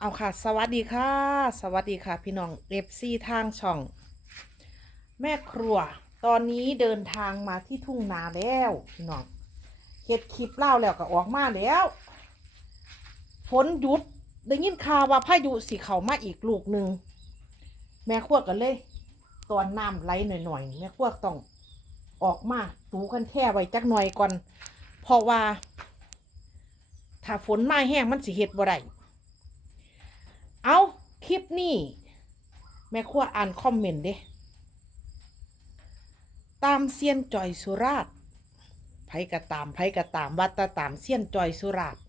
เอาค่ะ สวัสดีค่ะ สวัสดีค่ะ พี่น้องเอฟซีทางช่อง แม่ครัว ตอนนี้เดินทางมาที่ทุ่งนาแล้วพี่น้องเฮ็ดคลิปเล่าแล้วก็ออกมาแล้วฝนหยุดได้ยินข่าวว่าพายุสีเขามาอีกลูกหนึ่งแม่ครัวกันเลย ตอนน้ำไหลหน่อยๆแม่ครัวต้องออกมาตูกันแค่ไว้จักหน่อยก่อนเพราะว่า ถ้าฝนมาแห้งมันสิเฮ็ดบ่ได้ เอาคลิปนี้ แม่ครัวอ่านคอมเมนต์เด้ตามเซียนจอยสุราษฎร์ไผกะตามไผกะตามวัดตาตามเซียนจอยสุราษฎร์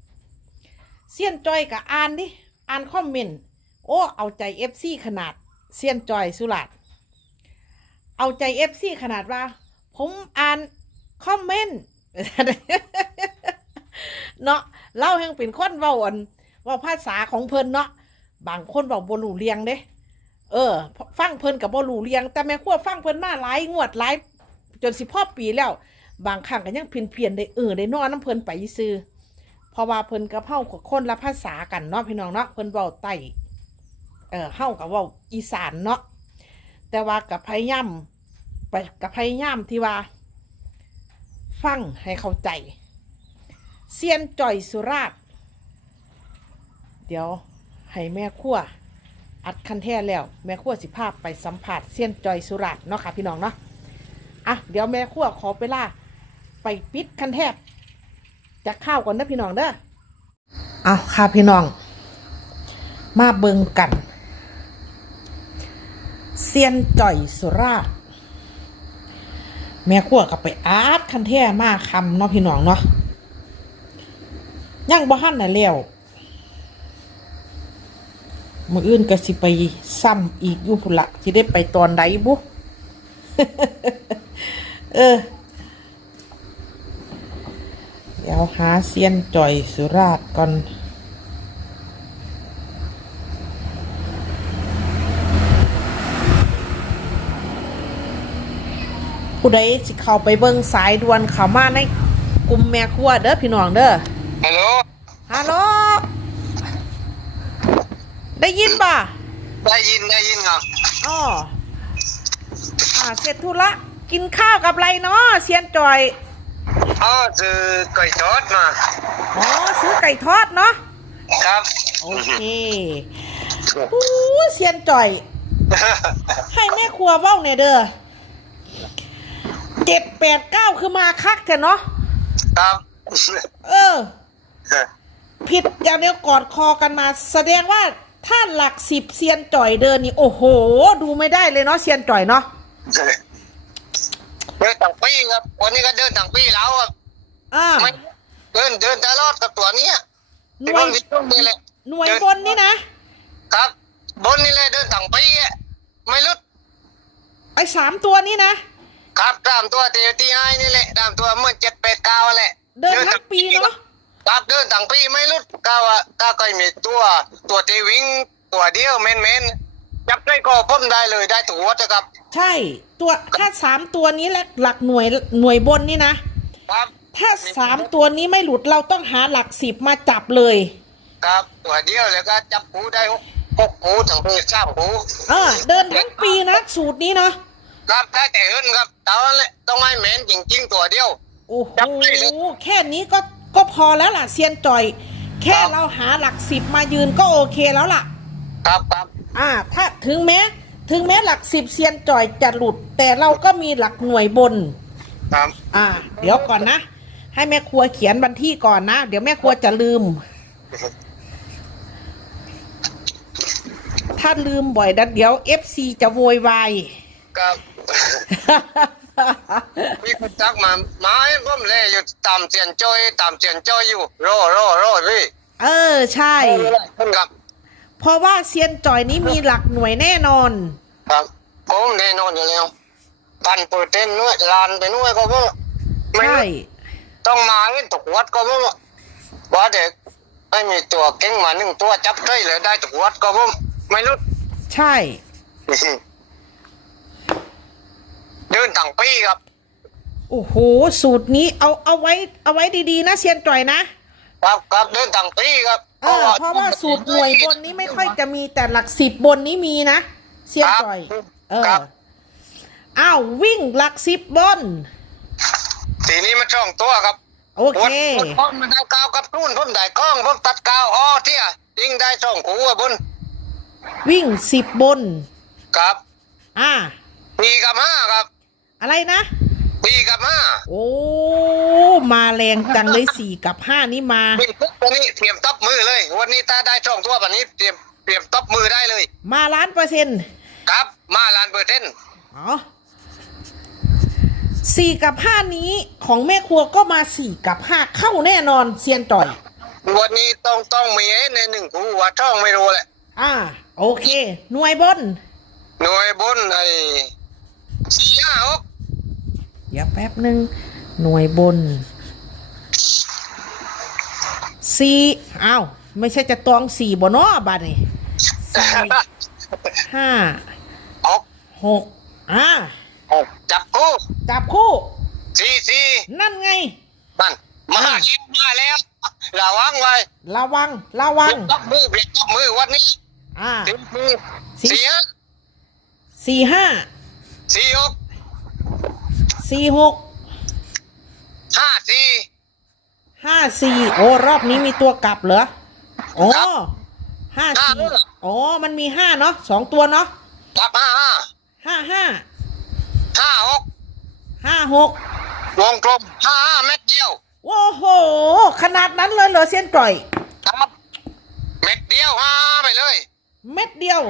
เซียนจอยกะอ่านดิอ่านคอมเมนต์โอ้เอาใจเอฟซีขนาดเซียนจอยสุราษฎร์เอาใจเอฟซีขนาดว่า ผมอ่านคอมเมนต์เนาะเล่าแห่งเป็นคนเว้าอันว่าภาษาของเพิ่นเนาะ บางคนบอกบ่รู้เรียงเด้ เออ ฟังเพิ่นกับบ่รู้เรียง แต่แม่ครัวฟังเพิ่นมาหลายงวดหลายจนสิพ่อปีแล้ว บางครั้งก็ยังเพียนเพียนได้เออได้นอนน้ำเพิ่นไปซื้อเพราะว่าเพิ่นกับเฮากับคนละภาษากันเนาะพี่น้องเนาะเพิ่นเว้าไต้เออเฮากับเว้าอีสานเนาะแต่ว่ากับพยายามไปกับพยายามที่ว่า ฟังให้เข้าใจเซียนจ่อยสุราษเดี๋ยว ให้แม่ครัวอัดคันแท้แล้ว แม่ครัวสิภาพไปสัมผัสเซียนจอยสุรัตน์เนาะค่ะพี่น้องเนาะอะเดี๋ยวแม่ครัวขอเวลาไปปิดคันแทบจะข้าวก่อนนะพี่น้องเด้อเอาค่ะพี่น้อง มาเบิงกันเซียนจ่อยสุราษแม่ครัวก็ไปอาดคันแท้มาคำเนาะพี่น้องเนาะยังบ่หันน่ะแล้ว มืออื่นก็สิไปซ้ำอีกอยู่พุ่นละสิได้ไปตอนใดบุเออ เดี๋ยวหาเซียนจ่อยสุราษฎร์ก่อนผู้ใดสิเข้าไปเบิ่งสายด่วนเข้ามาในกลุ่มแม่ครัวเด้อพี่น้องเด้อฮัลโหลฮัลโหล ได้ยินป่ะได้ยินได้ยินครับอ๋ออ่าเสร็จธุระกินข้าวกับอะไรเนาะเซียนจอยอ๋อซื้อไก่ทอดมาอ๋อซื้อไก่ทอดเนาะครับโอเคอู้เซียนจอย ให้แม่ครัวเว้าเนี่อยเด้อเจ็ดแปดเก้าคือมาคักแท้เนาะครับเออ ผิดอย่างเดียวกอดคอกันมา แสดงว่า ถ้าหลักสิบเซียนจ่อยเดินนี่โอ้โห ดูไม่ได้เลยเนาะเซียนจ่อยเนาะเดินต่างปีครับวันนี้ก็เดินต่างปีแล้วครับอ่าไม่เดินเดินตลอดกับตัวเนี้ยหที่น่วบยนที่ตรงนี้แหละหน่วยบนนี่นะครับ บนนี่แหละเดินต่างปีอะไม่ลุดไอ้สามตัวนี้นะครับตามตัวเตีตีไอ้นี่แหละตามตัวเมื่อเจ็ดแปดเก้าแหละเดินทั้งปีเนาะ ครับเดินต่างปีไม่ลุดก้าวอะก้าวก็มีตัวตัวตีวิ่งตัวเดียวเมนเมนๆจับได้ก็พ่มได้เลยได้ตัวนะครับ ใช่ตัวถ้าสามตัวนี้แหละหลักหน่วยหน่วยบนนี่นะครับถ้าสามตัวนี้ไม่หลุดเราต้องหาหลักสิบมาจับเลย ครับตัวเดียวแล้วก็จับหูได้หกหกหูถึงปีสามหูเออเดินทั้งปีนะสูตรนี้เนาะครับได้แต่เอินครับตอนนั้นแหละต้องให้แมนจริงๆตัวเดียวโอ้โหจับได้เลยแค่นี้ก็ ก็พอแล้วล่ะเซียนจ่อย แค่ครับเราหาหลักสิบมายืนก็โอเคแล้วล่ะ ครับครับอ่า ถ้าถึงแม้ถึงแม้หลักสิบเซียนจ่อยจะหลุด แต่เราก็มีหลักหน่วยบน ครับ อ่า เดี๋ยวก่อนนะ ให้แม่ครัวเขียนวันที่ก่อนนะ เดี๋ยวแม่ครัวจะลืม ถ้าลืมบ่อยดัดเดี๋ยวเอฟซีจะโวยวาย ครับ มีคนทักมาหมาให้ผมเลยอยู่ตามเสียนจ้อยตามเสียนจ้อยอยู่รอรอรอพี่เออใช่คุณครับเพราะว่าเซียนจ่อยนี้มีหลักหน่วยแน่นอน ครับผมแน่นอนอยู่แล้วพันเปอร์เซ็นต์ด้วยลานไปด้วยก็ว่าไม่ใช่ต้องมาให้ตกวัดก็ว่าว่าเด็กไม่มีตัวเก่งมาหนึ่งตัวจับได้เลยได้ตกวัดก็ว่าไม่รู้ใช่ เดินต่างปีครับ โอ้โห สูตรนี้เอาเอาไว้ เอาไว้ดีๆนะเซียนจ่อยนะ ครับครับเดินต่างปีครับเออเพราะว่าสูตรหน่วยบนนี้ไม่ค่อยจะมีแต่หลักสิบบนนี้มีนะเซียนจ่อย เออครับอ้าววิ่งหลักสิบบนทีนี้มันช่องตัวครับโอเควันพ่นมันได้กาวกับรุ่นพ่นได้กล้องพ่นตัดกาวอ้อเที่ยยิงได้ช่องขู่อะบน วิ่งสิบบน ครับ อ่าปีกับห้าครับ อะไรนะปีกับห้าโอ้ มาแรงจังเลยสี่กับห้านี่มาปีปุ๊บวันนี้เตรียมตับมือเลย วันนี้ถ้าได้ช่องตัวแบบนี้เตรียมเตรียมตับมือได้เลย มาล้านเปอร์เซ็นต์ครับ มาลานเปอร์เซ็นต์อ๋อสี่กับห้านี้ของแม่ครัวก็มาสี่กับห้าเข้าแน่นอนเซียนจ่อย วันนี้ต้องต้องมีให้ในหนึ่งคู่ว่าช่องไม่รู้แหละ อ่า โอเค หน่วยบน หน่วยบนไอ้สี่ห้าหก เดี๋ยวแป๊บหนึ่งหน่วยบน สี่อ้าวไม่ใช่จะตองสี่บนอ้อบาทนี่สี่ห้าหกหกอ่าหกจับคู่จับคู่สี่สี่นั่นไงนั่นมาแล้วมาแล้วระวังไว้ระวังระวัเปงลี่ยนตับมือเปลี่ยนตับมือวันนี้อ่าสี่สี่สี่สี่ห้าสี่ห้าสี่หก สี่หกห้าสี่ห้าสี่โอ้รอบนี้มีตัวกลับเหรอโอ้ครับห้าห้าสี่อ๋อมันมีห้าเนาะสองตัวเนาะจับห้าห้าห้าห้าห้าหกห้าหกวงกลมห้าห้าเม็ดเดียวโอ้โห ขนาดนั้นเลยเหรอเซียนก่อย ครับ เม็ดเดียวห้าไปเลย เม็ดเดียว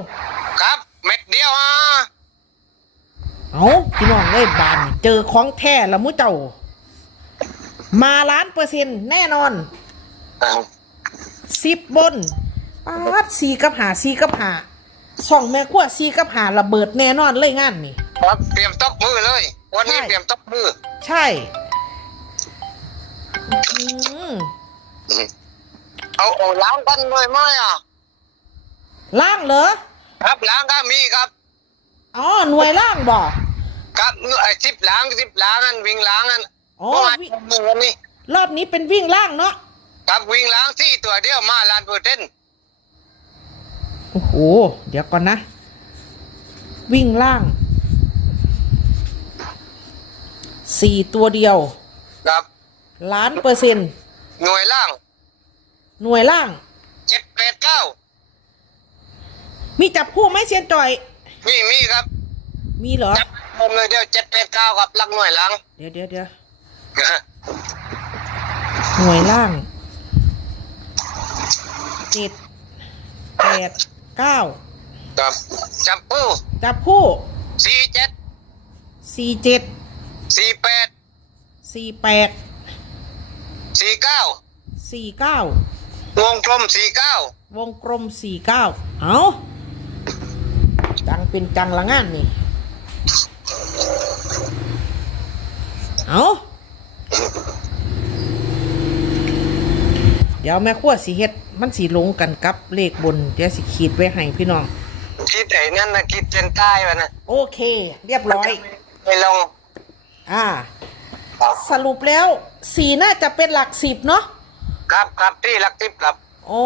ครับ เม็ดเดียวห้า เอาพี่น้องเอ้ยบานนี่เจอของแท้ละมุเจ้า มาล้านเปอร์เซ็นต์แน่นอนสิบบนปาดสีกับหาสีกับหาสองแม่ขั้วสีกับหาระเบิดแน่นอนเลยงานนี่ครับเตรียมตับมือเลย วันนี้ใช่เตรียมตับมือ ใช่อืมเอาเอาล้างกันเลยไหมอะล่างเหรอ ครับล้างก็มีครับ อ๋อหน่วยล่างบ่ครับไอ้สิบล้างสิบล้างอันวิ่งล้างอันอ๋อเมื่อวานวิมือวันนี้รอบนี้เป็นวิ่งล่างเนาะครับวิ่งล้างที่ตัวเดียวมาลานเปอร์เซ็นต์โอ้โห เดี๋ยวก่อนนะ วิ่งล่างสี่ตัวเดียว ครับ ล้านเปอร์เซ็นต์หน่วยล่าง หน่วยล่างเจ็ดแปดเก้ามีจับคู่ไหมเซียนจ่อย มีมีครับ มีเหรอ จับผมเลยเดียวเจ็ดแปดเก้าครับลักหน่วยล้างเดี๋ยวเดี๋ยวเดี๋ยวหน่วยล่างเจ็ดแปดเก้าครับจับปู้จับคู่สี่เจ็ดสี่เจ็ดสี่แปดสี่แปดสี่เก้าสี่เก้าวงกลมสี่เก้าวงกลมสี่เก้าเอาจัง เป็นจังละงานนี่ เอาเดี๋ยวแม่ขั้วสีเฮ็ด มันสีลงกันกับเลขบน เดี๋ยวสิขีดไว้ให้พี่น้อง คิดไอ้นั่นนะคิดเส้นใต้วะนะโอเค เรียบร้อยไม่ลง อ่า สรุปแล้วสีน่าจะเป็นหลักสิบเนาะครับครับที่หลักทิพย์ครับ โอ้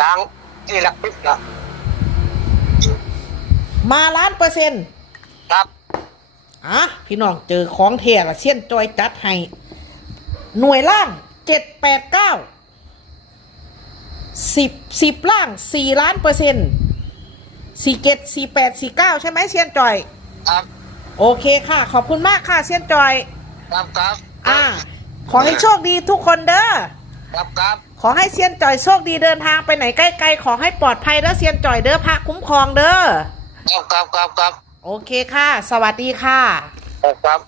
ล้างที่หลักทิพย์ครับ มาล้านเปอร์เซ็นต์ครับอะพี่น้องเจอของเทียละเสี้ยนจอยจัดให้ หน่วยล่างเจ็ดแปดเก้าสิบสิบล่างสี่ล้านเปอร์เซ็นต์สี่เจ็ดสี่แปดสี่เก้าใช่ไหมเซียนจอย ครับ โอเคค่ะ ขอบคุณมากค่ะเซียนจอย ครับครับอ่า ขอให้โชคดีทุกคนเด้อครับครับขอให้เซียนจอยโชคดีเดินทางไปไหนใกล้ๆขอให้ปลอดภัยเด้อเซียนจอยเด้อพระคุ้มครองเด้อ ครับครับครับครับโอเคค่ะ สวัสดีค่ะครับครับ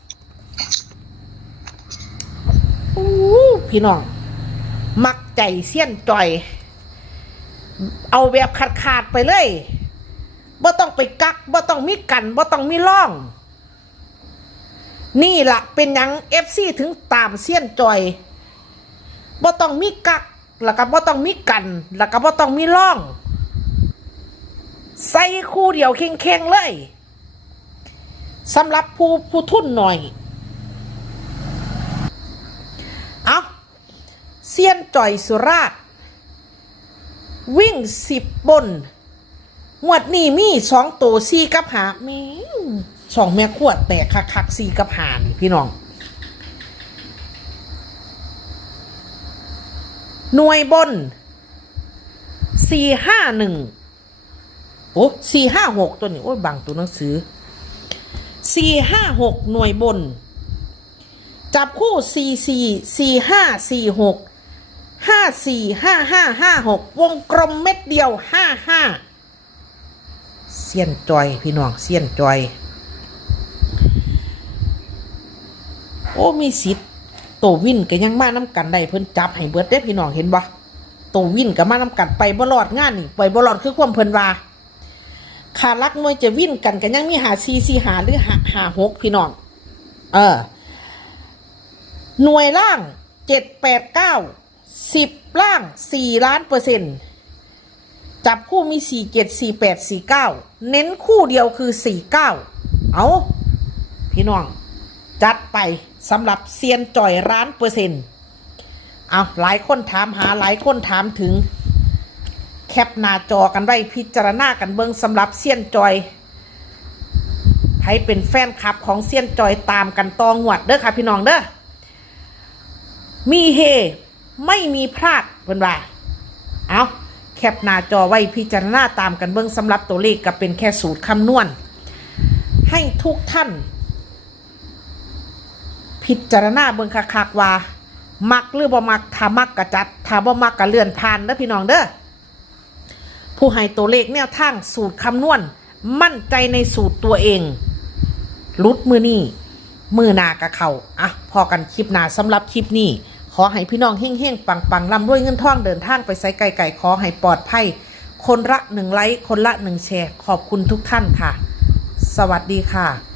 อู้พี่น้อง มักใจเสี้ยนจ่อย เอาแบบขาดขาดๆไปเลยบ่ต้องไปกักบ่ต้องมีกันบ่ต้องมีร่อง นี่ละเป็นหยังเอฟซีถึงตามเสี้ยนจอยบ่ต้องมีกักแล้วก็บ่ต้องมีกัน แล้วก็บ่ต้องมีร่อง ใส่คู่เดียวเข่งๆเลยสำหรับผู้ผู้ทุนหน่อย เอาเซียนจ่อยสุราษฎร์วิ่งสิบบนงวดนี้มีสองตัวสี่กับหามีสองแม่ขวดแตกคักคักๆสี่กับหานี่พี่น้อง หน่วยบนสี่ห้าหนึ่ง โอ้สี่ห้าหกตัวนี้โอ้ยบังตัวหนังสือสี่ห้าหกหน่วยบน จับคู่สี่สี่สี่ห้าสี่หกห้าสี่ห้าห้าห้าหกวงกลมเม็ดเดียวห้าห้าเสียนจอย พี่น้องเสียนจอย โอ้มีสิทธิ์โตวินก็ยังมาน้ำกันได้เพิ่นจับให้เบิดเด้พี่น้องเห็นบ่โตวินก็มาน้ำกันไปบ่รอดงานนี่ไปบ่รอดคือความเพิ่นว่า ขารักมวยจะวิ่นกันก็ยังมีหาซีซีหาหรือหาหาหกพี่น้อง เออ หน่วยล่างเจ็ดแปดเก้าสิบล่างสี่ล้านเปอร์เซ็นต์จับคู่มีสี่เจ็ดสี่แปดสี่เก้าเน้นคู่เดียวคือสี่เก้าเอาพี่น้อง จัดไปสำหรับเซียนจ่อยร้านเปอร์เซ็นต์เอาหลายคนถามหาหลายคนถามถึง แคปหน้าจอกันไว้พิจารณากันเบิ่งสำหรับเซียนจอยให้เป็นแฟนคลับของเซียนจอยตามกันตองหวดเด้อค่ะพี่น้องเด้อมีเฮไม่มีพลาดเพิ่นว่าเอาแคปหน้าจอไว้พิจารณาตามกันเบิ่งสำหรับตัวเลขก็เป็นแค่สูตรคำนวณ ให้ทุกท่าน พิจารณาเบิ่งคักๆว่า มักหรือบ่มักถ้ามักกะจัดถ้าบ่มักกะเลื่อนผ่านเด้อพี่น้องเด้อ ผู้ให้ตัวเลขแนวทางสูตรคำนวณ มั่นใจในสูตรตัวเองลุดมือนี่มือนากะเขาอะพอกันคลิปหนาสำหรับคลิปนี้ ขอให้พี่น้องเฮ่งๆปังๆร่ำรวยเงินทองเดินทางไปไซไก่ไก่ขอให้ปลอดภัย คนละหนึ่งไลค์คนละหนึ่งแชร์ ขอบคุณทุกท่านค่ะ สวัสดีค่ะ